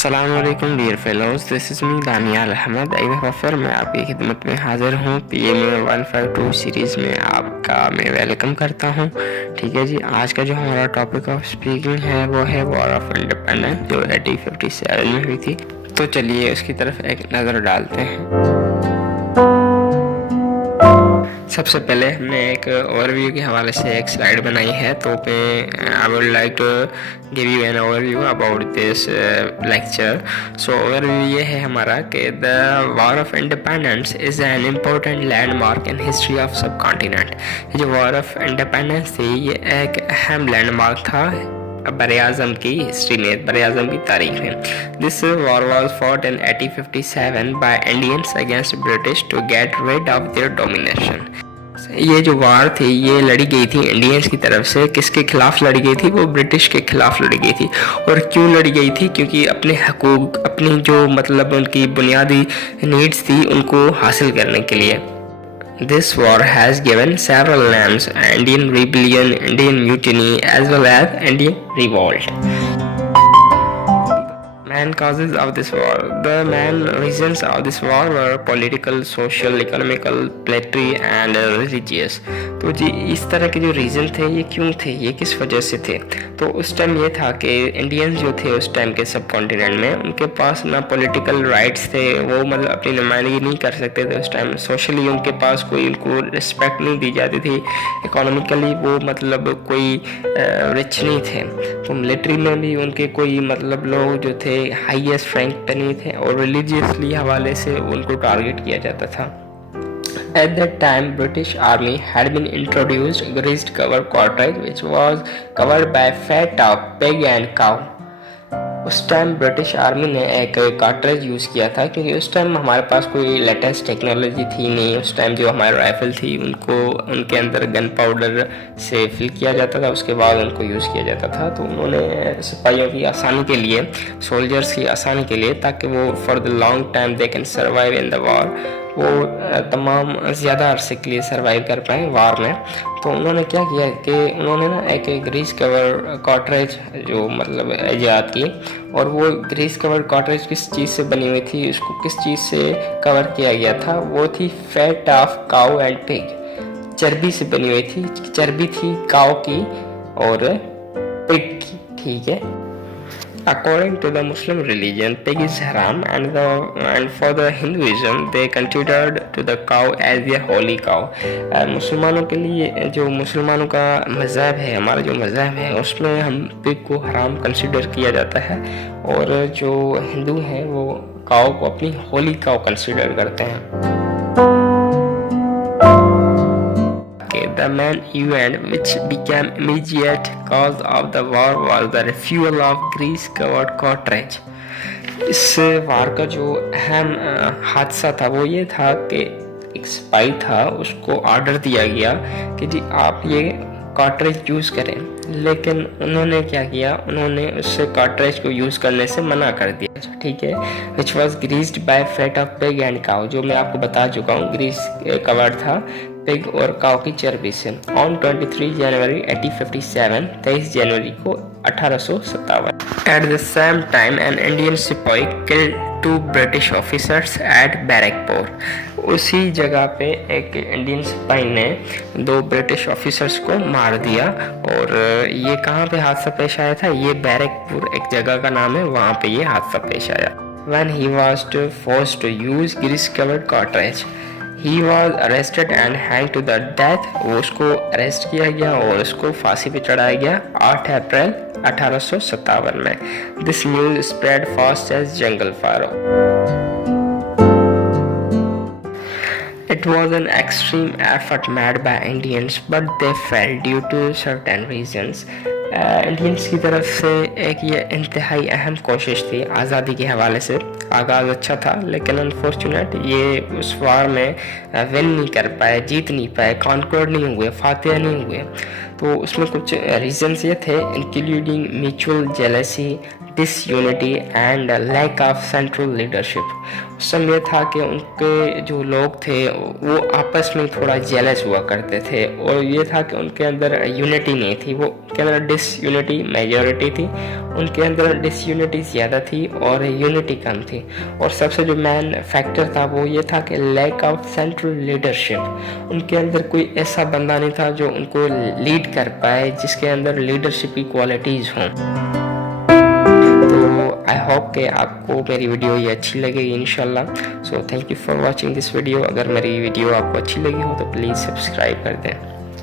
अस्सलाम वालेकुम dear fellows, this is me Daniyal Ahmed. एक दफ़ा फिर मैं आपकी खिदमत में हाज़िर हूँ। PMA 152 सीरीज़ में आपका मैं वेलकम करता हूँ। ठीक है जी, आज का जो हमारा टॉपिक ऑफ स्पीकिंग है वो है वॉर ऑफ इंडिपेंडेंस जो 1857 में हुई थी। तो चलिए उसकी तरफ एक नज़र डालते हैं। सबसे पहले हमने एक ओवरव्यू के हवाले से एक स्लाइड बनाई है, तो I would like to give you an overview about this lecture. So overview ये है हमारा कि the war of independence is an important landmark in history of subcontinent. जो वॉर ऑफ इंडिपेंडेंस थी ये एक अहम लैंडमार्क था बर आज़म की हिस्ट्री में, बर आज़म की तारीख में। This war was fought in 1857 by Indians against British to get rid of their domination. ये जो वार थी ये लड़ी गई थी इंडियंस की तरफ से। किसके खिलाफ लड़ी गई थी? वो ब्रिटिश के खिलाफ लड़ी गई थी। और क्यों लड़ी गई थी? क्योंकि अपने हकूक, अपनी जो मतलब उनकी बुनियादी नीड्स थी उनको हासिल करने के लिए। This war has given several names: Indian Rebellion, Indian Mutiny, as well as Indian Revolt. Main causes of this war. The main reasons of this war were political, social, economical, military and religious. तो जी इस तरह के जो reason थे ये क्यों थे, ये किस वजह से थे? तो उस टाइम ये था कि इंडियंस जो थे उस टाइम के सब कॉन्टिनेंट में, उनके पास ना पॉलिटिकल राइट्स थे, वो मतलब अपनी नुमाइंदगी नहीं कर सकते थे उस टाइम। सोशली उनके पास कोई उनको रिस्पेक्ट नहीं दी जाती थी। इकोनॉमिकली वो मतलब कोई रिच नहीं थे। तो मिलिट्री में भी उनके कोई मतलब लोग जो थे हाईएस्ट रैंक पे नहीं थे। और रिलीजियसली हवाले से उनको टारगेट किया जाता था। At that time, British Army had been introduced greased cover cartridge which was covered by fat of pig and cow. उस टाइम ब्रिटिश आर्मी ने एक कार्ट्रिज यूज़ किया था, क्योंकि उस टाइम हमारे पास कोई लेटेस्ट टेक्नोलॉजी थी नहीं। उस टाइम जो हमारी राइफल थी उनको उनके अंदर गन पाउडर से फिल किया जाता था, उसके बाद उनको यूज़ किया जाता था। तो उन्होंने सिपाहियों की आसानी के लिए, सोल्जर्स की आसानी के लिए, ताकि वो for the long time they can survive in the war, वो तमाम ज़्यादा अरसे के लिए सर्वाइव कर पाए वार में। तो उन्होंने क्या किया कि उन्होंने ना एक ग्रीस कवर कार्ट्रिज जो मतलब ईजाद की। और वो ग्रीस कवर कार्ट्रिज किस चीज़ से बनी हुई थी, उसको किस चीज़ से कवर किया गया था? वो थी fat of cow and pig, चर्बी से बनी हुई थी। चर्बी थी काउ की और पिग की। ठीक है। According to the Muslim religion, pig is haram, and for the Hinduism, they considered to the cow as their holy cow. मुसलमानों के लिए, जो मुसलमानों का मज़हब है, हमारा जो मज़हब है, उसमें हम पिग को हराम कंसिडर किया जाता है। और जो हिंदू हैं वो काव को अपनी होली काव कंसिडर करते हैं। The main event which became immediate cause of the war was the refuel of grease-covered cartridge. इस वार का जो अहम हादसा था वो ये था कि एक सिपाही था, उसको ऑर्डर दिया गया कि जी आप ये कार्ट्रिज यूज़ करें। लेकिन उन्होंने क्या किया, उन्होंने उससे कार्ट्रिज को यूज़ करने से मना कर दिया। ठीक है। Which was greased by fat of pig and cow, जो मैं आपको बता चुका हूँ, ग्रीस कवर्ड था पिग और काउ की चर्बी से। ऑन 23 जनवरी 1857, 23 जनवरी को 1857, at the same time an Indian सिपाही killed 2 British officers at Barrackpore. उसी जगह पे एक इंडियन सिपाही ने 2 ब्रिटिश ऑफिसर्स को मार दिया। और ये कहाँ पे हादसा पेश आया था? ये बैरकपुर एक जगह का नाम है, वहाँ पे ये हादसा पेश आया। When he was forced to use grease-covered cartridge, he was arrested and hanged to the death. वो उसको अरेस्ट किया गया और उसको फांसी पे चढ़ाया गया 8 अप्रैल 1857 में। This news spread fast as jungle fire. It was an extreme effort made by Indians, but they failed due to certain reasons. Indians की तरफ से एक ये इंतहाई अहम कोशिश थी आज़ादी के हवाले से। आगाज़ अच्छा था, लेकिन अनफॉर्चुनेट ये उस वार में विन नहीं कर पाए, जीत नहीं पाए, कॉन्कर्ड नहीं हुए, फातेह नहीं हुए। तो उसमें कुछ रीजंस ये थे, including mutual jealousy, disunity and lack of central leadership. उस समय यह था कि उनके जो लोग थे वो आपस में थोड़ा जेलस हुआ करते थे, और ये था कि उनके अंदर यूनिटी नहीं थी, वो उनके अंदर डिसयूनिटी मेजॉरिटी थी, उनके अंदर डिसयूनिटी ज़्यादा थी और यूनिटी कम थी। और सबसे जो मेन फैक्टर था वो ये था कि लैक ऑफ सेंट्रल लीडरशिप। उनके अंदर कोई ऐसा बंदा नहीं था जो उनको लीड कर पाए, जिसके अंदर लीडरशिप की क्वालिटीज़ हों। आई होप कि आपको मेरी वीडियो ये अच्छी लगेगी इंशाल्लाह। So thank you for watching this video. अगर मेरी वीडियो आपको अच्छी लगी हो तो प्लीज़ सब्सक्राइब कर दें।